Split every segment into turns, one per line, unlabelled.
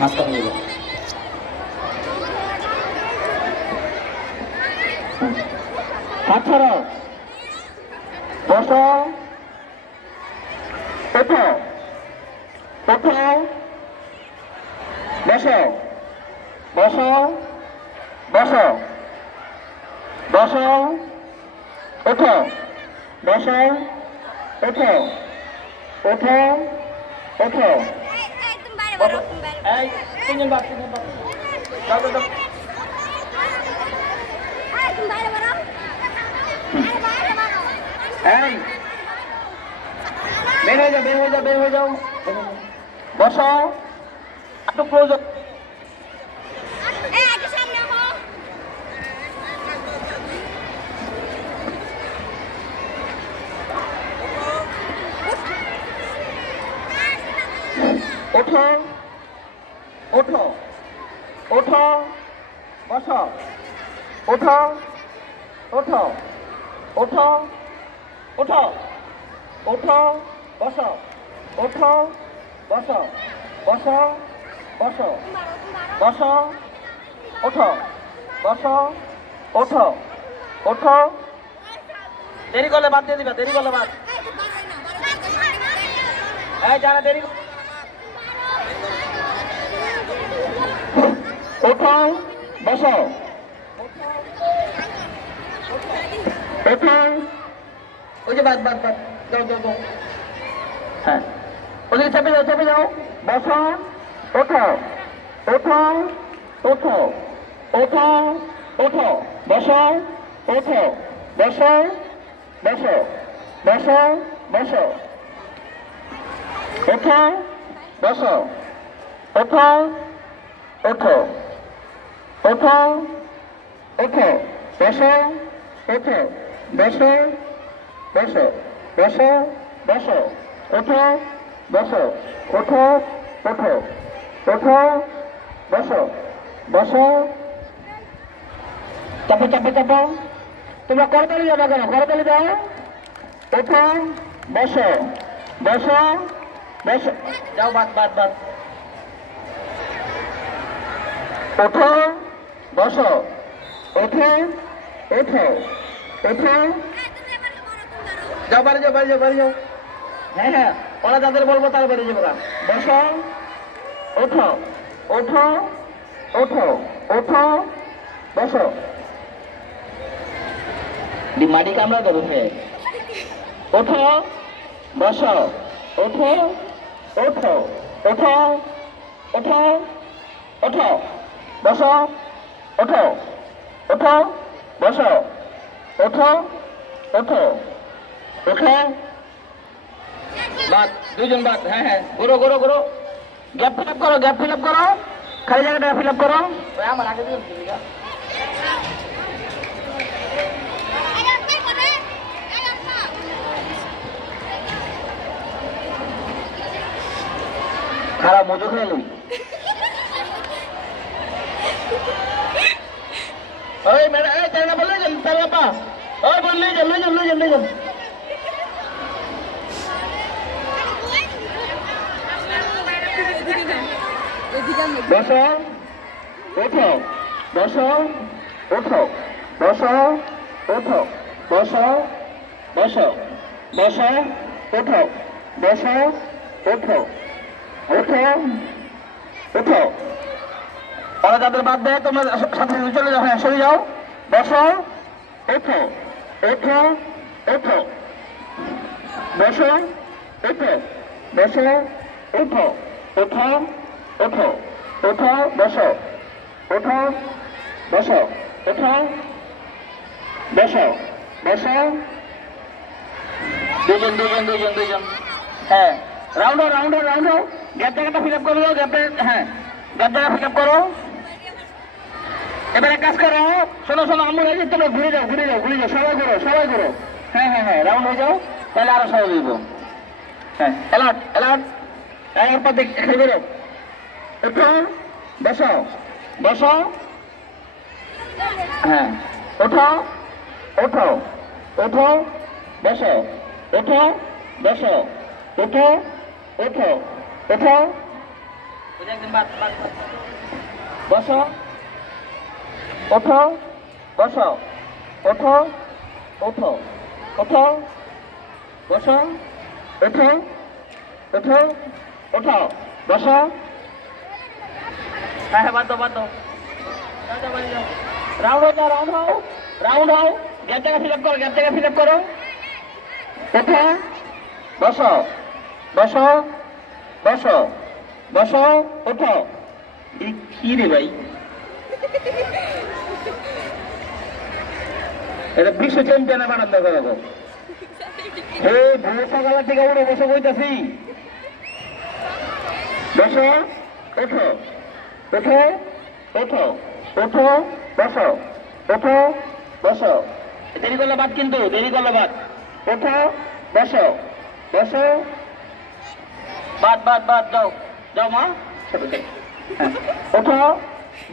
মাঝখানে যাব হাত ছাড়ো বসো। ওঠো। ওঠো। বসো। বসো। বসো। বসো। ওঠো। বসো। ওঠো। ওঠো। ওঠো।
এই,
তিনজন বাদ, তিনজন যাও যাও যাও
এই বেরো
হয়ে যাও, বের হয়ে যাও, বের ওঠো। ওঠো। বসো। ওঠো। ওঠো। ওঠো। ওঠো। ওঠো। বসো। ওঠো। বসো। বসো। বসো। বসো। ওঠো। বসো। ওঠো। ওঠো। দেরি করলে বাদ দিয়ে দিবা দেরি করলে বাদ। এই যারা দেরি কর- ওঠো বসো। ওঠো ওই যে বাদ বাদ বাদ। যাও যাও যাও হ্যাঁ। ওদিকে চেপে যাও চেপে যাও বসো। ওঠো ওঠো ওঠো ওঠো ওঠো বসো। ওঠো বসো। বসো। বসো। বসো। ওঠো বসো। ওঠো ওঠো ওঠো ওঠো, বসো ওঠো, বসো বসো বসো বসো, ওঠো বসো, ওঠো ওঠো ওঠো, বসো বসো। চাপো চাপো চাপো। তোমরা করতালি যাবে কেন? করতালি দাও। ওঠো, বসো বসো বসো। যাও, বাদ বাদ বাদ। ওঠো বসো। ওঠো ওঠো ওঠো। যাও, বাড়ি যাও বাড়ি যাও বাড়ি যাও। হ্যাঁ হ্যাঁ ওরা যাদের বলব তার বাড়ি যাব গা। বসো, ওঠো ওঠো ওঠো ওঠো, বসো। মাটি কামড়া দেবো ফের ওঠো, বসো, ওঠো ওঠো ওঠো ওঠো ওঠো, বসো। ওঠো ওঠো বসো। ওঠো ওঠো। ওঠো। বাদ দুজন বাদ হ্যাঁ হ্যাঁ। ঘুরো ঘুরো ঘুরো। গ্যাপ ফিল আপ করো গ্যাপ ফিল আপ করো। খালি জায়গাটা ফিল আপ করো। আমার আগে দিন খারাপ মজু খেয়ে ওই ম্যাডাম এই তারা বললে তারা পা। ওই বললে লই যান লই যান বসো, ওঠো বসো ওঠো বসো ওঠো, বসো বসো বসো, ওঠো বসো, ওঠো ওঠো ওঠো। ওরা যাদের বাদ দেয়, তোমরা সাথে সাথে চলে যাও। হ্যাঁ সরে যাও। বসো। ওঠো। ওঠো। ওঠো। বসো। ওঠো। বসো। ওঠো। ওঠো। ওঠো। ওঠো। বসো। ওঠো। বসো। ওঠো। বসো। বসো। দুজন দুজন দুজন দুজন। হ্যাঁ। রাউন্ড রাউন্ড রাউন্ড গ্যাপ জায়গাটা ফিল আপ করে দাও। গ্যাপ হ্যাঁ। গ্যাপ জায়গা ফিল আপ করো। এবারে কাজ করো। শোনো শোনো আমরা এই তোমরা ঘুরে যাও ঘুরে যাও ঘুরে যাও। সবাই করো সবাই করো। হ্যাঁ হ্যাঁ হ্যাঁ রাউন্ড হয়ে যাও, তাহলে আরও সহজ হইব হ্যাঁ অ্যালার্ট অ্যালার্ট এরপর দেখ বেরো। ওঠো বসো বসো। হ্যাঁ ওঠো ওঠো ওঠো, বসো ওঠো বসো, ওঠো ওঠো ওঠো। বসো। ওঠো বসো ওঠো ওঠো ওঠো বসো ওঠো ওঠো ওঠো বসো হ্যাঁ হ্যাঁ বাদ দাও বাদ দাও। রাউন্ড হও রাউন্ড হও। রাউন্ড হও। গ্যাপ জায়গা ফিল আপ করো গ্যাপ জায়গা ফিল আপ করো। ওঠো বসো বসো বসো বসো ওঠো কি রে ভাই? এটা বিশ্ব চ্যাম্পিয়নে বানান দেখো দেখো হে ভোর সকালের থেকে উঠে বসে বইতেছি। বসো, ওঠো ওঠো ওঠো ওঠো, বসো ওঠো, বসো। দেরি করলে বাদ কিন্তু, দেরি করলে বাদ। ওঠো, বসো বসো। বাদ বাদ বাদ, যাও যাও মা। ওঠো,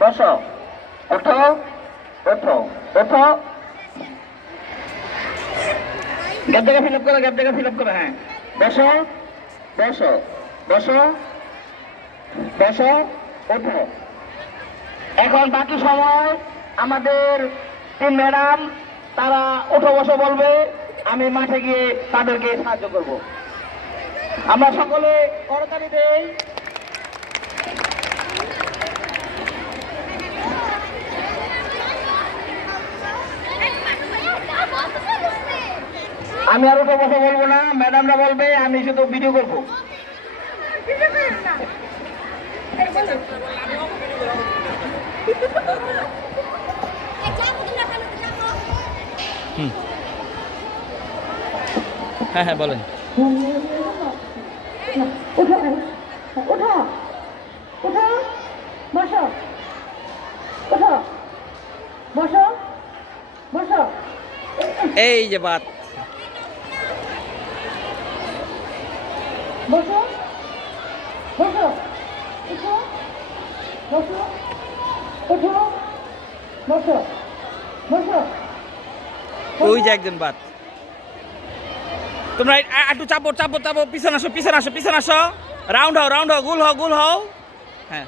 বসো, ওঠো ফিল আপ ফিল আপ হ্যাঁ। এখন বাকি সময় আমাদের তিন ম্যাডাম, তারা ওঠো, বসো বলবে, আমি মাঠে গিয়ে তাদেরকে সাহায্য করব। আমরা সকলে করতালি আমি আর ওঠো কথা বলব না ম্যাডামরা বলবে আমি শুধু ভিডিও করব।
হ্যাঁ হ্যাঁ বলেন।
বসো বসো বসো।
এই যে বাত।
বসো। বসো। উঠো। বসো। বসো। বসো।
ওই যে একজন বাদ। তোমরা একটু চাপো চাপো চাপো। পিছনে আসো পিছনে আসো পিছনে আসো। রাউন্ড হও রাউন্ড হও। গুল হও গুল হও। হ্যাঁ।